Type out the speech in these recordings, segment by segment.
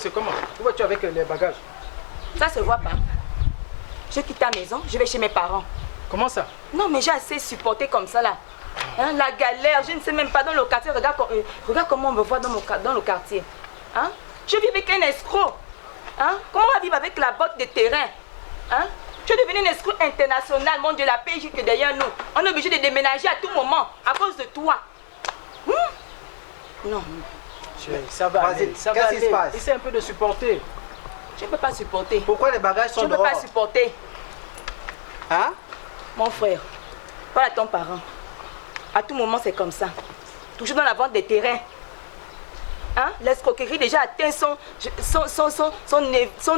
c'est comment? Où vas-tu avec les bagages? Ça se voit pas. Je quitte ta maison, je vais chez mes parents. Comment ça? Non, mais j'ai assez supporté comme ça là. Hein, la galère, je ne sais même pas dans le quartier. Regarde, regarde comment on me voit dans le quartier. Hein? Je vis avec un escroc. Hein? Comment on va vivre avec la botte de terrain? Hein? Je suis devenu un escroc international. Mon Dieu, la PJ qui est derrière nous. On est obligé de déménager à tout moment à cause de toi. Non. Ça va aller. Ça va Qu'est-ce qui se aller. passe? Essaie un peu de supporter. Je ne peux pas supporter. Pourquoi les bagages sont Je ne peux dehors? pas supporter. Hein? Mon frère, parle à ton parent. À tout moment, c'est comme ça. Toujours dans la vente des terrains. Hein? L'escroquerie déjà atteint son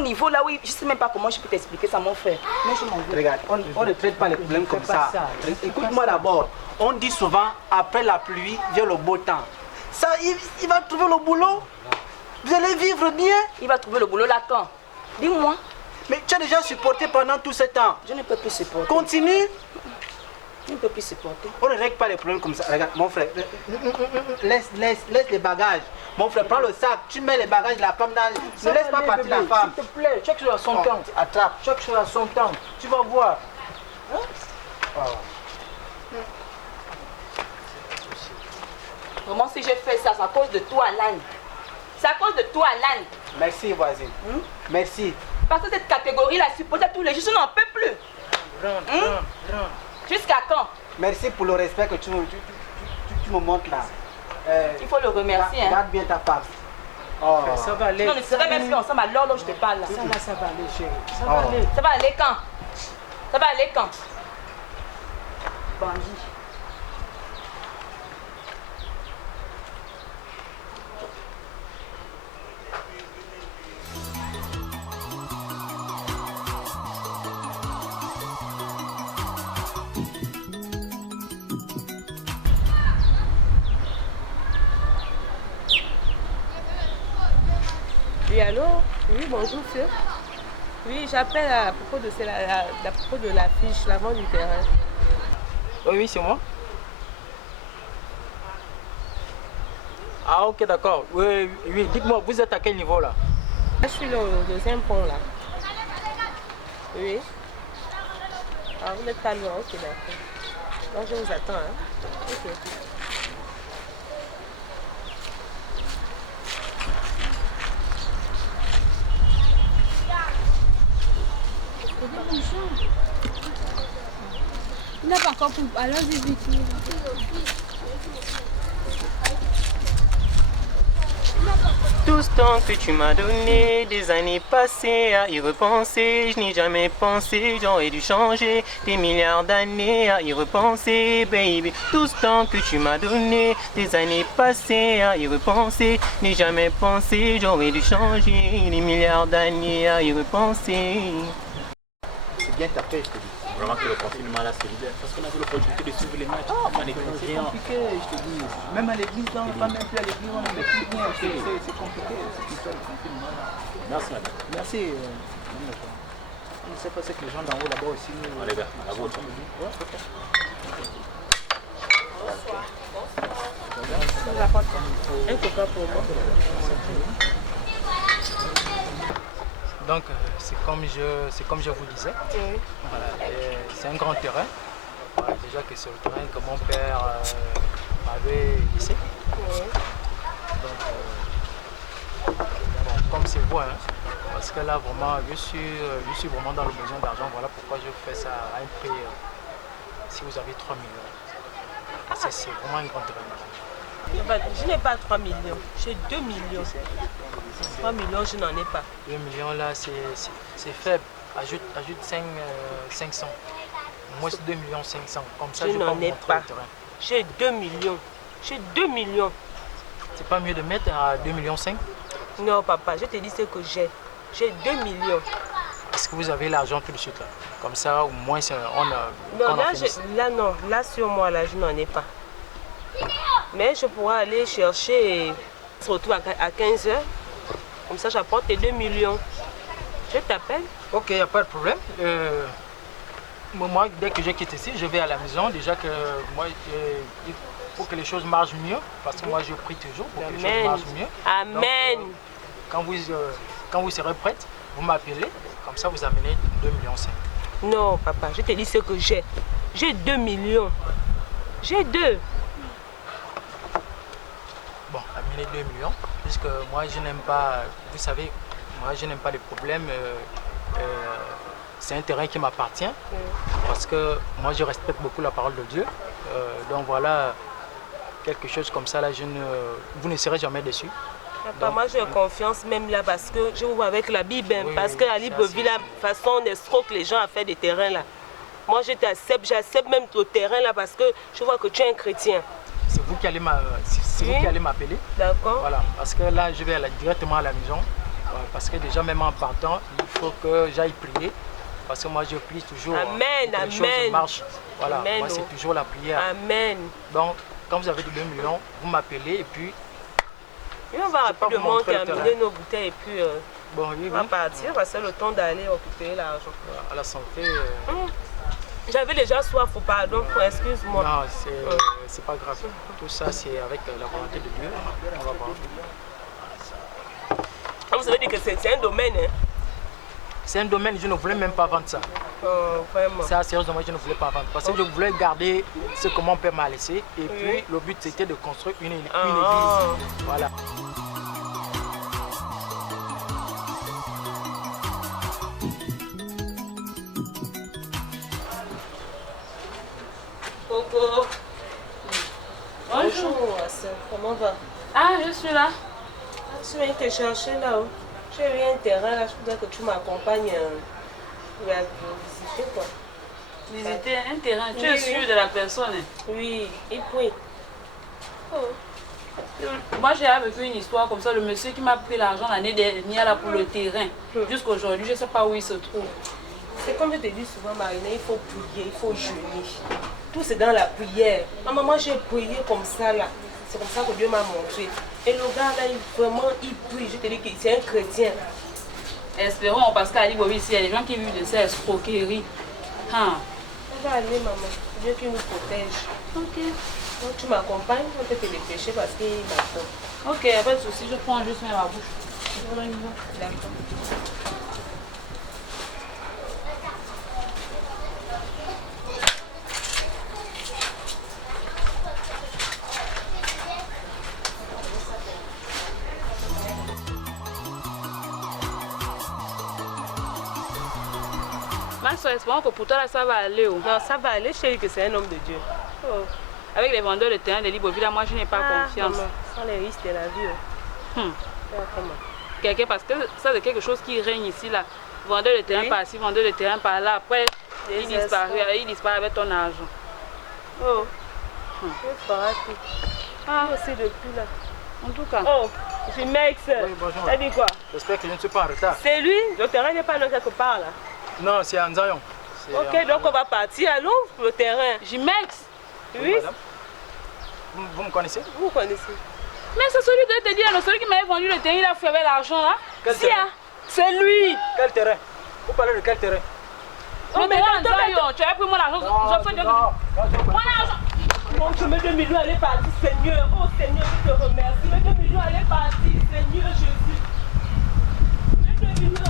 niveau là où je ne sais même pas comment je peux t'expliquer ça, mon frère. Mais je m'en veux. Regarde, on ne traite pas les problèmes comme ça. Écoute-moi d'abord. On dit souvent, après la pluie, vient le beau temps. Ça, il va trouver le boulot. Vous allez vivre bien. Il va trouver le boulot là quand? Dis-moi. Mais tu as déjà supporté pendant tout ce temps. Je ne peux plus supporter. Continue. Je ne peux plus supporter. On ne règle pas les problèmes comme ça. Regarde, mon frère, laisse les bagages. Mon frère, prends le sac, tu mets les bagages de la femme dans... Ne laisse pas partir la femme. S'il te plaît, chaque chose a son temps. Attrape. Chaque chose a son temps. Tu vas voir. Hein? Vraiment, si je fais ça, c'est à cause de toi, Alan. C'est à cause de toi, Alan. Merci, voisine. Merci. Parce que cette catégorie-là, supporte à tous les jours, je n'en peux plus. Rentre. Jusqu'à quand? Merci pour le respect que tu me montres là. Il faut le remercier. Hein. Garde bien ta femme. Ça va aller. Non, on serait même plus ensemble à l'heure où je te parle là. Ça va aller, chérie. Ça va aller. Ça va aller quand? Ça va aller quand? Bandit. Oui, allô? Oui, bonjour, monsieur. Oui, j'appelle à propos de la fiche, la vente du terrain. Oui, c'est moi. Ah, ok, d'accord. Oui, dites-moi, vous êtes à quel niveau là? Je suis au deuxième pont, là. Oui. Ah, vous n'êtes pas loin, ok, d'accord. Donc, je vous attends, hein. Ok. Il n'a pas encore pour... Allons-y vite. Tout ce temps que tu m'as donné, des années passées à y repenser, je n'ai jamais pensé, j'aurais dû changer, des milliards d'années à y repenser, baby. Tout ce temps que tu m'as donné, des années passées à y repenser, je n'ai jamais pensé, j'aurais dû changer, des milliards d'années à y repenser. C'est bien tapé, je te dis. Vraiment que le confinement là c'est libère parce qu'on a vu l'opportunité de suivre les matchs. C'est compliqué, je te dis. Même à l'église, on ne va même plus à l'église, on ne met plus bien. C'est compliqué, cette histoire de confinement là. Merci madame. Merci. On ne sait pas ce que les gens d'en haut là-bas aussi. On les gars, à vous. Un coca pour moi. Donc, c'est comme je vous disais. Voilà, c'est un grand terrain. Voilà, déjà que c'est le terrain que mon père m'avait laissé. Donc, bon, comme c'est vous, hein, parce que là, vraiment, je suis vraiment dans le besoin d'argent. Voilà pourquoi je fais ça à un prix. Si vous avez 3 millions, c'est vraiment un grand terrain. Je n'ai pas 3 millions, j'ai 2 millions. 3 millions, je n'en ai pas. 2 millions là, c'est faible. Ajoute 500. Moins 2 millions 500. Comme ça, Je peux n'en ai montrer pas. le terrain. J'ai 2 millions. J'ai 2 millions. C'est pas mieux de mettre à 2 millions 5? Non, papa, je te dis ce que j'ai. J'ai 2 millions. Est-ce que vous avez l'argent tout de suite là? Comme ça, au moins, on a. Non, non, là sur moi, là, je n'en ai pas. Mais je pourrais aller chercher et se retrouve à 15 h. Comme ça, j'apporte tes 2 millions. Je t'appelle. Ok, il n'y a pas de problème. Moi, dès que je quitte ici, je vais à la maison. Déjà que moi, il faut que les choses marchent mieux. Parce que moi, je prie toujours pour que les choses marchent mieux. Amen. Donc, quand vous serez prête, vous m'appelez, comme ça vous amenez 2,5 millions. Non, papa, je te dis ce que j'ai. J'ai 2 millions. J'ai 2. Bon, amenez 2 millions, puisque moi je n'aime pas, vous savez, moi je n'aime pas les problèmes. C'est un terrain qui m'appartient, parce que moi je respecte beaucoup la parole de Dieu. Donc voilà, quelque chose comme ça, là, vous ne serez jamais déçus. Papa, moi j'ai confiance même là, parce que je vous vois avec la Bible, hein, parce qu'à Libreville, la façon d'escroquer les gens à faire des terrains là. Moi je t'accepte, j'accepte même ton terrain là, parce que je vois que tu es un chrétien. C'est vous qui allez m'appeler. D'accord. Voilà, parce que là je vais directement à la maison, parce que déjà même en partant, il faut que j'aille prier. Parce que moi je prie toujours. Amen, que les choses marchent. Voilà, amen, moi c'est toujours la prière. Amen. Donc quand vous avez 2 millions, vous m'appelez et puis. Et on va rapidement terminer nos bouteilles et puis bon, oui, on va partir, parce que c'est le temps d'aller récupérer l'argent. À la santé. J'avais déjà soif, pardon, excuse-moi. Non, c'est pas grave. Tout ça c'est avec la volonté de Dieu. On va voir. Vous savez dire que c'est un domaine, hein? C'est un domaine, je ne voulais même pas vendre ça. Vraiment. Ça, sérieusement, je ne voulais pas vendre. Parce que je voulais garder ce que mon père m'a laissé. Et puis, le but, c'était de construire une église. Voilà. Coco. Bonjour, comment va? Ah, je suis là. Je viens te chercher là-haut. J'ai eu un terrain là, je voudrais que tu m'accompagnes pour visiter quoi. Visiter un terrain, tu es sûr de la personne? Oui, et puis. Moi j'ai vécu une histoire comme ça, le monsieur qui m'a pris l'argent l'année dernière là pour le terrain. Jusqu'aujourd'hui, je ne sais pas où il se trouve. C'est comme je te dis souvent, Marina, il faut prier, il faut jeûner. Tout c'est dans la prière. Maman, moi j'ai prié comme ça là. C'est comme ça que Dieu m'a montré. Et le gars là, il prie. Je te dis que c'est un chrétien. Espérons, parce qu'à Libreville, ici, il y a des gens qui vivent de ces escroqueries. On va aller, maman. Dieu qui nous protège. Ok. Donc tu m'accompagnes, on peut te dépêcher parce qu'il m'attend. Ok, pas de souci, je prends juste ma bouche. D'accord. Espérons que pour toi là ça va aller. Non, ça va aller, chérie, que c'est un homme de Dieu. Avec les vendeurs de terrain de Libreville, moi je n'ai pas confiance. Maman, sans les risques de la vie. Quelqu'un, parce que ça c'est quelque chose qui règne ici là. Vendeur de terrain par-ci, vendeur de terrain par-là. Après, il disparaît avec ton argent. Je ferai tout. C'est depuis là. En tout cas. C'est Max. Oui, bonjour. Ça dit quoi? J'espère que je ne suis pas en retard. C'est lui? Le terrain n'est pas là quelque part là. Non, c'est en Zayon. Ok, donc on va partir à Louvre pour le terrain. Jimex? Oui. Vous me connaissez? Vous connaissez? Mais c'est celui que je te dis, celui qui m'avait vendu le terrain, il a fait avec l'argent là. C'est lui. Quel terrain? Vous parlez de quel terrain? Le terrain en Zayon, tu avais pris mon argent. Mon argent. Bon, je mets 2 millions, elle est partie, Seigneur. Oh Seigneur, je te remercie. Mets 2 millions, elle est partie, Seigneur Jésus. Mets 2 millions.